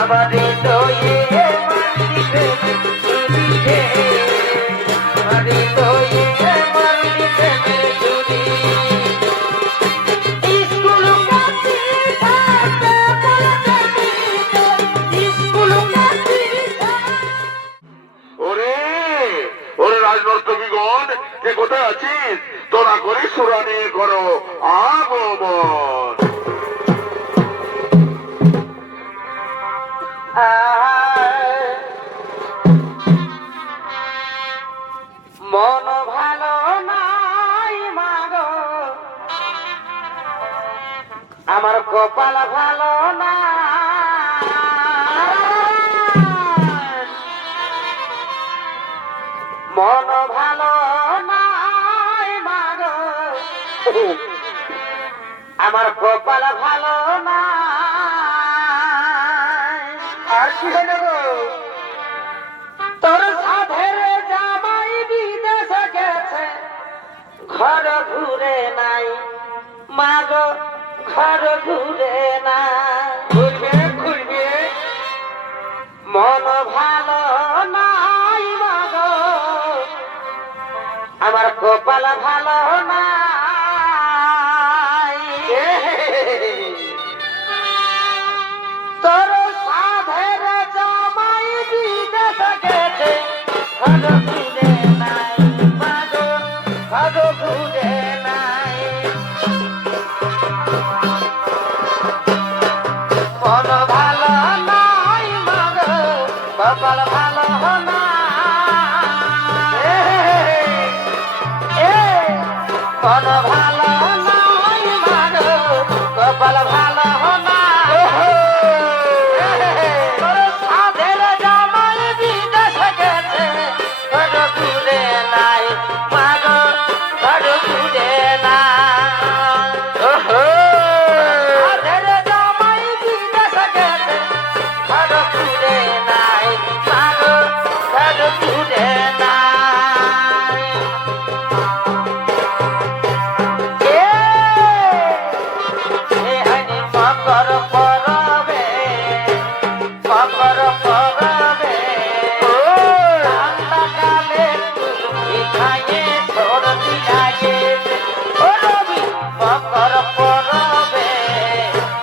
আমার হৃদয়ে মারলি প্রেমে ছুরি রে, আমার হৃদয়ে মারলি প্রেমে ছুরি। স্কুল কাটি থাকতে বলতে দিতে, স্কুল কাটি। ওরে ওরে রাজনর্তকীগণ, কে কোথায় আছিস? তোরা করে সুরা নিয়ে করো আগমন। মন ভালো নাই মাগো, আমার কপাল ভালো না। মন ভালো নাই মাগো, আমার কপাল ভালো না। আর কি হলো গো? তোর সাধের জামাই বিদেশে গেছে, ঘর ঘুরে নাই মাগো, ঘর ঘুরে না। ঘুরবে ঘুরবে, মন ভালো নাই মাগো, আমার কপাল ভালো না। তোর সাধের জামাই বিদেশে গেছে, ঘর ঘুরে নাই মাগো, ঘর ঘুরে নাই। মন ভালো নাই মাগো, কপাল ভালো না। মন ভালো নাই মাগো, কপাল ভালো না। সাধের জামাই বিদেশে গেছে, ঘর ঘুরে নাই মাগো, ঘর ঘুরে নাই। সাধের জামাই বিদেশে গেছে, ঘর ঘুরে নাই মাগো, ঘর ঘুরে নাই। মকর পরবে, মকর পরবে, ঠান্ডা কালে কুলফি খাইয়ে সর্দি লাগে। ও রবি মকর পরবে,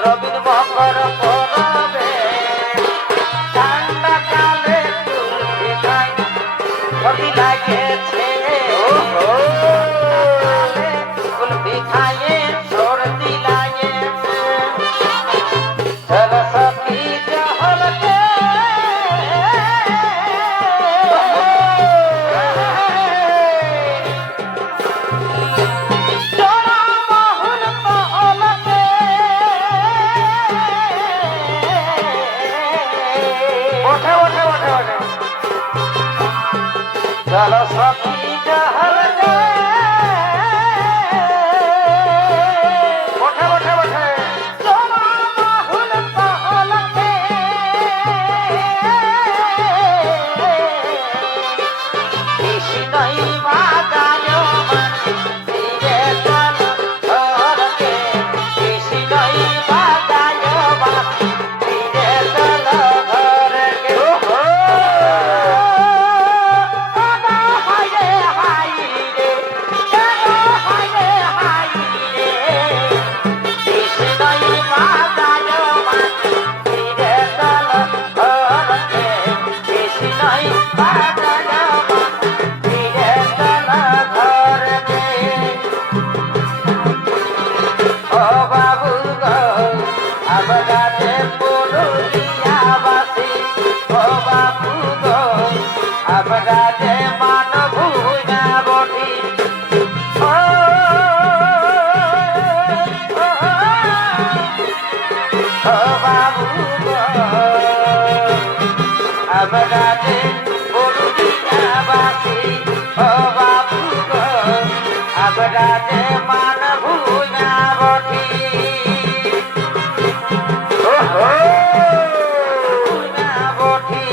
রবিন মকর পরবে, ঠান্ডা কালে কুলফি খাই সর্দি লাগেছে। কুলফি খাইয়ে সর্দি লাগেছে। চল সখী চহল কে, জোড়া মহুল মহল কে, ওঠে ওঠে ওঠে ওঠে। চল সখী চহল কে, ওঠে ওঠে ওঠে। জোড়া মহুল মহল কে, কৃষ্ণই বাজায় ধীরে চল ঘরকে, কৃষ্ণই বাজায় ধীরে চল ঘরকে। হায় রে হায় রে, হায় রে হায় রে, কৃষ্ণই বাজায় ধীরে চল ঘরকে, কৃষ্ণই বাজায় ধীরে চল ঘরকে। ও বাবু গো আমরা যে পুরুলিয়াবাসী, ও বাবু গো আমরা যে মানভূমা বটি। ও বাবু গো আমরা যে পুরুলিয়াবাসী, ও বাবু গো আমরা যে মানভূমা বটি। বটি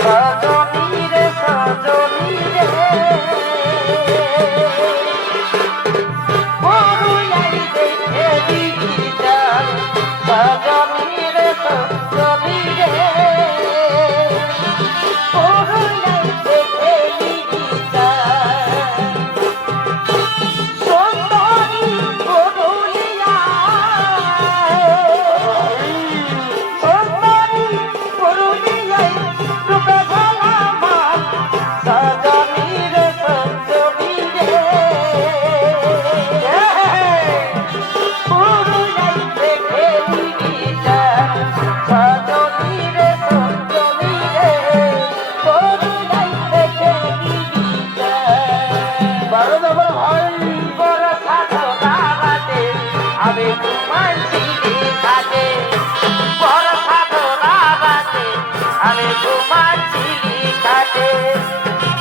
সজনী রে, সজনী রে, বড়ুয়াই দেখে দিবি ঘুমাচ্ছিলি খাটে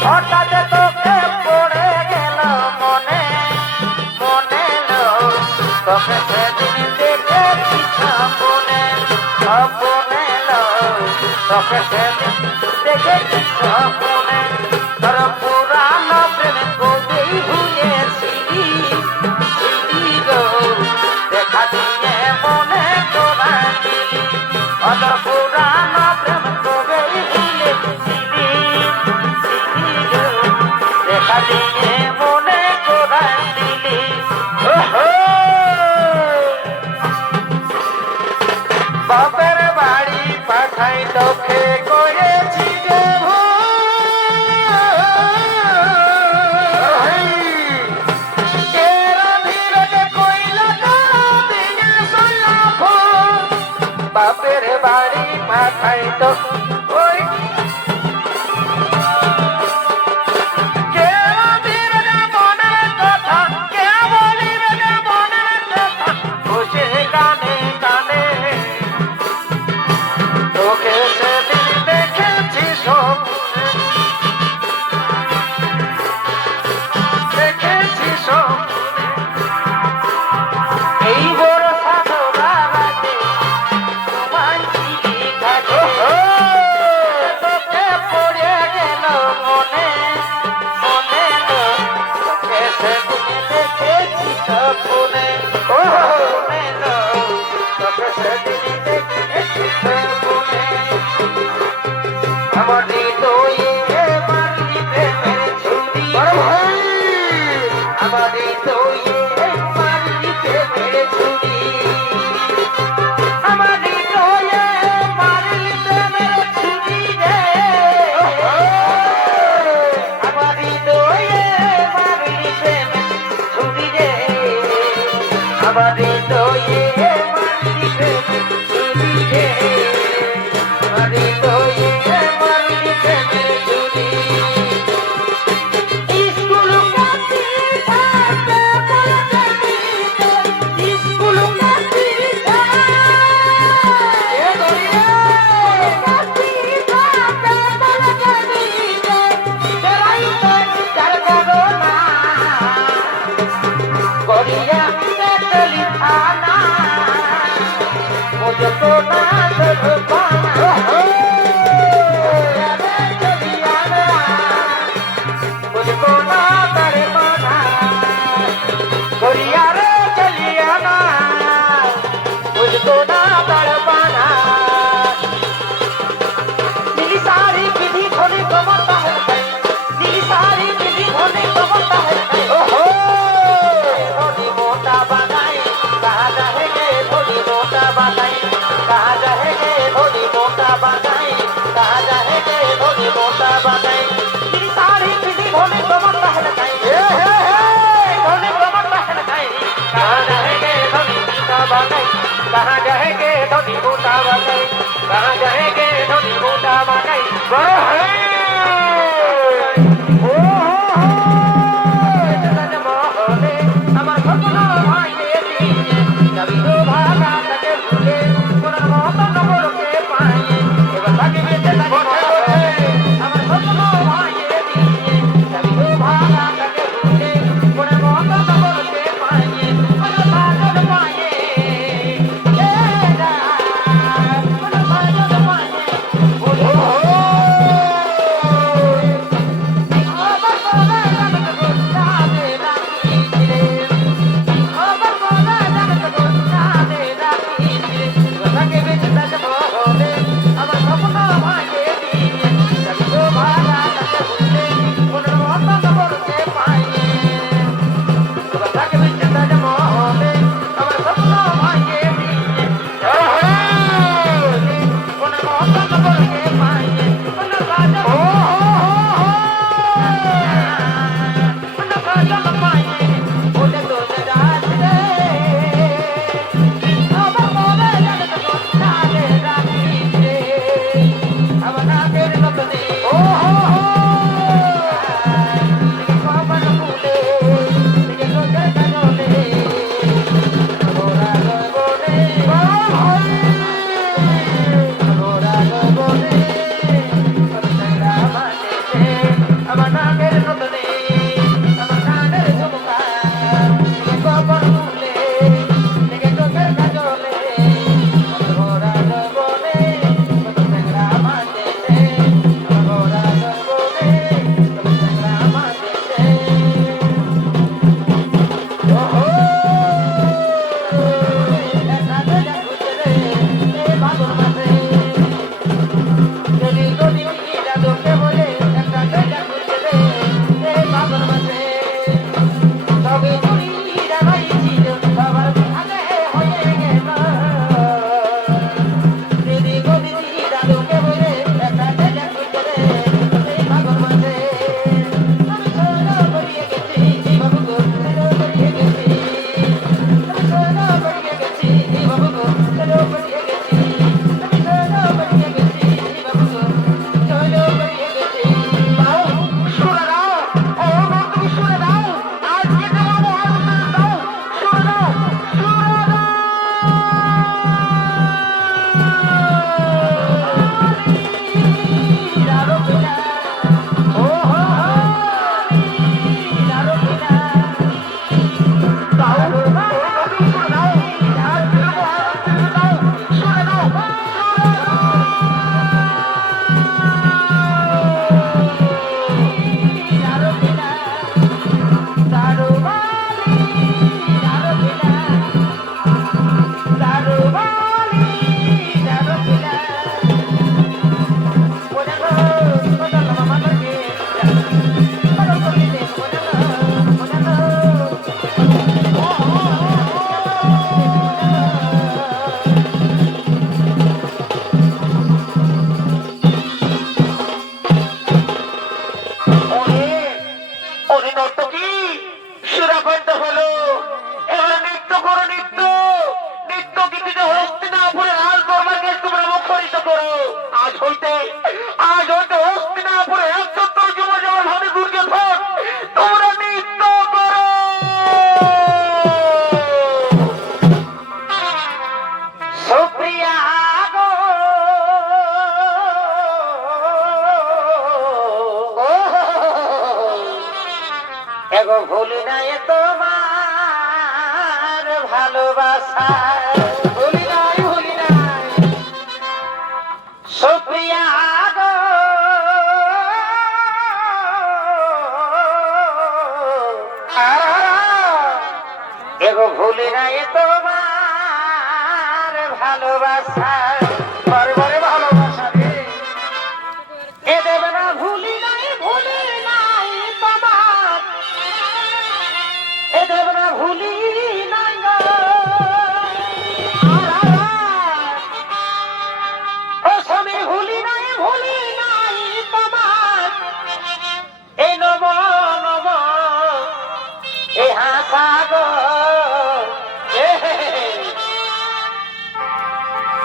হঠাৎ তোকে পড়ে গেল মনে মনে লো তোকে সেদিন দেখেছি স্বপ্নে স্বপ্নে লো তোকে সেদিন দেখেছি স্বপ্নে তোর পুরানো প্রেম কবেই ভুলেছিলি ছিলি গো দেখা দিয়ে মনে তোরা দিলি তোর পুরানো প্রেম কবেই ভুলেছিলি ছিলি গো দেখা দিয়ে মনে তোরা দিলি বাপের বাড়ি পাঠাই তোকে করেছি যে বাপের বাড়ি পাঠাই তো ওই তোকে সেদিন দেখেছি স্বপ্নে দেখেছি স্বপ্নে এই বড় সাধনা রাতে তোমায় চিঠি থাকে তোকে পড়ে গেল মনে মনে লো তোকে সেদিন দেখেছি স্বপ্নে মনে লো তোকে সেদিন দেখেছি স্বপ্নে আমার হৃদয়ে মারলি প্রেমের ছুরি আমার হৃদয়ে মারলি প্রেমের ছুরি আমার হৃদয়ে মারলি প্রেমের ছুরি রে আমার হৃদয়ে মারলি প্রেমের ছুরি রে আমার হৃদয়ে মারলি প্রেমের ছুরি রে আমার হৃদয়ে মারলি প্রেমের ছুরি স্কুল কাটি থাকে স্কুল কাটি करिया चली थाना मुझको ना पाना चली आना मुझको ना पाना करिया रे चली आना मुझको ना पाना नीली सारी विधि धोनी कमता है नीली सारी विधि धोनी कमता है धोनी मोटा बनाई कहाँ जाएंगे धोनी मोटा बनाई कहाँ जाएंगे धोनी मोटा बनाई कहाँ जाएंगे धोनी मोटा बनाई नीली सारी विधि धोनी कमता है धोनी कमता है कहाँ जाएंगे धोनी मोटा बनाई कहाँ जाएंगे धोनी मोटा बनाई कहाँ जाएंगे धोनी मोटा बनाई আমার স্বপ্ন ভাঙে দিয়ে যাবি তো ভাগা তাকে ভুলে কোনার মতো নগরকে পাইয়ে এবার তাকে বেঁচে আমার স্বপ্ন ভাঙে দিয়ে যাবি তো ভাগা তাকে ভুলে কোনার মতো নগরকে পাইয়ে কোনো সাজন পাইয়ে কোনো সাজন পাইয়ে ভালোবাসা ভুলি নাই সুপ্রিয়া গো এগো ভুলি নাই তোমার ভালোবাসা বরবরে ভালোবাসা রে এ দেবে না ভুলি নাই তোমার এ দেবে না ভুলি নাই গো ও স্বামী ভুলি নাই তোমার এই নব এই হাসা গো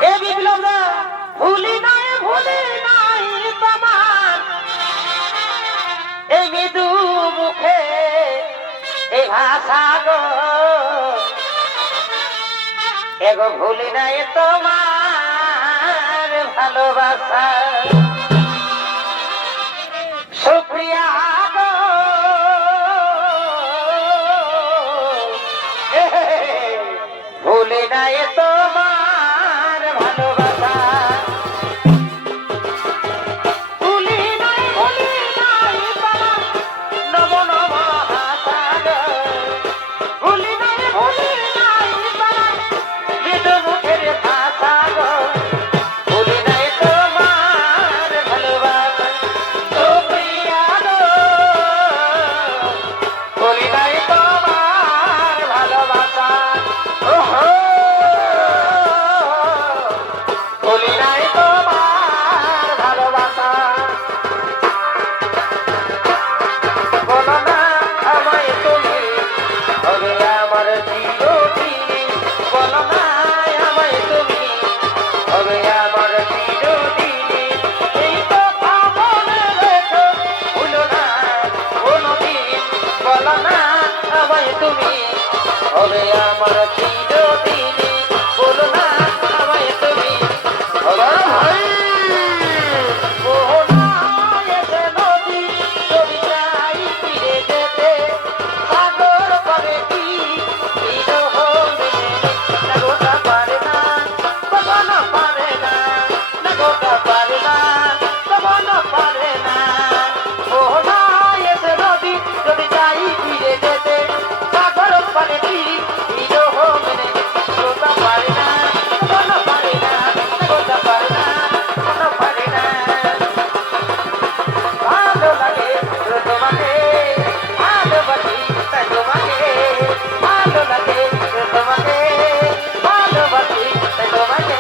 এ বিপ্লব না ভুলি নাই তোমার এই মৃদু মুখে এই ভাষা গো এগো ভুলি নাই তোমার ভালোবাসা সুপ্রিয়া গো ভুলি নাই তোমার ভালোবাসা ভুলি নাই তোমার নব হাসা গো ভুলি নাই তোমার মৃদু মুখের ভাষা গো ভুলি নাই তোমার ভালোবাসা সুপ্রিয়া গো ভুলি নাই তোমার ভালোবাসা ওহো ভুলি নাই তোমার ভালোবাসা বলো না আমায় তুমি হবে আমার চিরদিনী বলো না আমায় তুমি হবে আমার চিরদিনী এই কথা মনে রেখো ভুলো না কোনোদিন বলো না আমায় তুমি হবে আমার চিরদিনী বলো না আমায় তুমি হবে ভাই মোহনায় এসে নদী যদি চাই ফিরে যেতে সাগর পারে কি বিরহ মেনে না গোটা পারে না কখনো পারে না না গোটা পারে না কখনো পারে না মোহনায় এসে নদী যদি চাই ফিরে যেতে সাগর পারে কি বিরহ মেনে গোটা পারে না কখনো পারে না না গোটা পারে না কখনো পারে না ভালো লাগে তোমাকে ভালোবাসি তাই তোমাকে ভালো লাগে তোমাকে ভালোবাসি তাই তোমাকে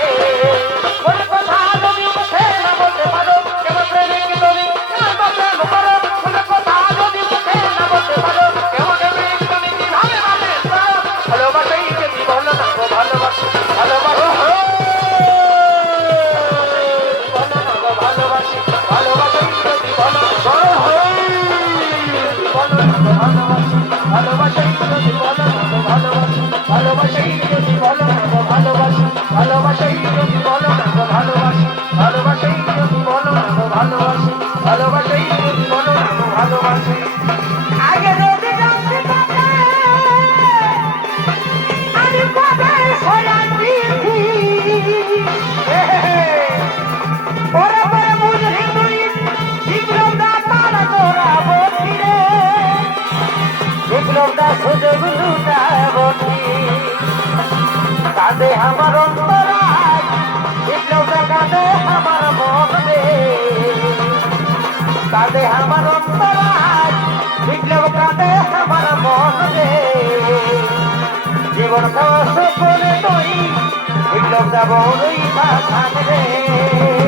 মনে কথা যদি মুখে না বলতে পারো কেমন প্রেমিক তুমি কেমন প্রেম করো মনে কথা যদি মুখে না বলতে পারো কেমন প্রেমিক তুমি কিভাবে পারো ভালোবাসাই যদি বলো না গো ভালোবাসি ভালোবাসি বলো না গো ভালোবাসি ভালোবাসাই যদি বলো ভালোবাসাই যদি বলো না গো ভালোবাসি ভালোবাসাই যদি বলো না গো ভালোবাসি ভালোবাসাই যদি বলো না গো ভালোবাসি ভালোবাসাই যদি বলো না গো ভালোবাসি ভালোবাসাই যদি বলো না গো ভালোবাসি আগে যদি জানতে পারতে আমি কবে সরান দিছি ওরে পরে বুঝলি তুই বিপ্লব দা তারা তোরা বসিরে বিপ্লব দা সুযোগ লুটা বসি কাঁদে আমার অন্তরাজ বিপ্লব দা কাঁদে আমার মন রে কাঁদে আমার অন্তরাজ বিপ্লব কাঁদে আমার মন রে জীবন কষ্ট করে তুই বিপ্লব দা বড়ই রে